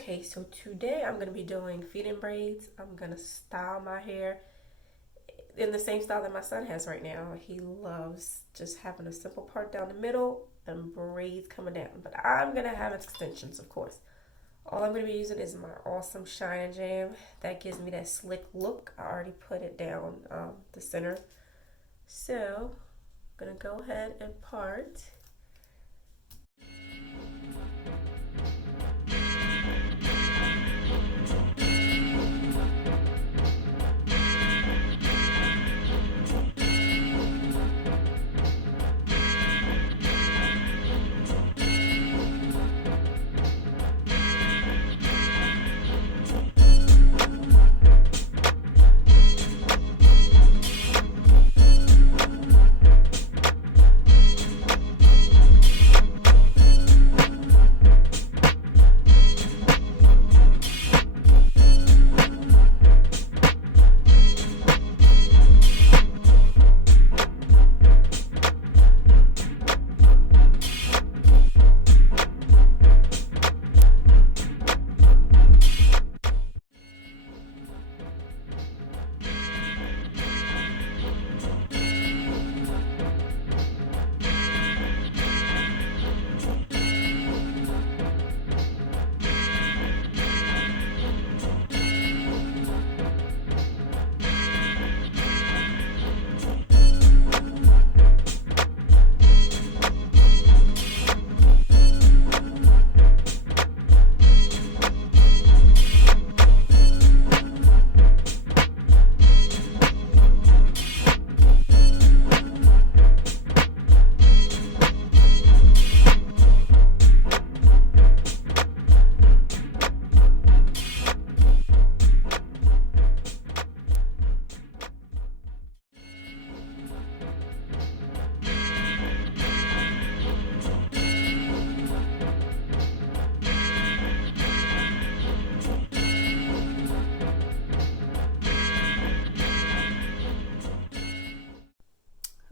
Okay, so today I'm going to be doing feed-in braids. I'm going to style my hair in the same style that my son has right now. He loves just having a simple part down the middle and braids coming down. But I'm going to have extensions, of course. All I'm going to be using is my awesome Shine and Jam. That gives me that slick look. I already put it down the center. So I'm going to go ahead and part.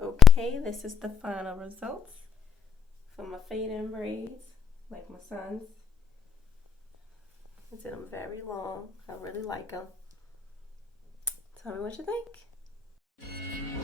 Okay, this is the final results for my fade-in braids, like my son's. I did them very long. I really like them. Tell me what you think.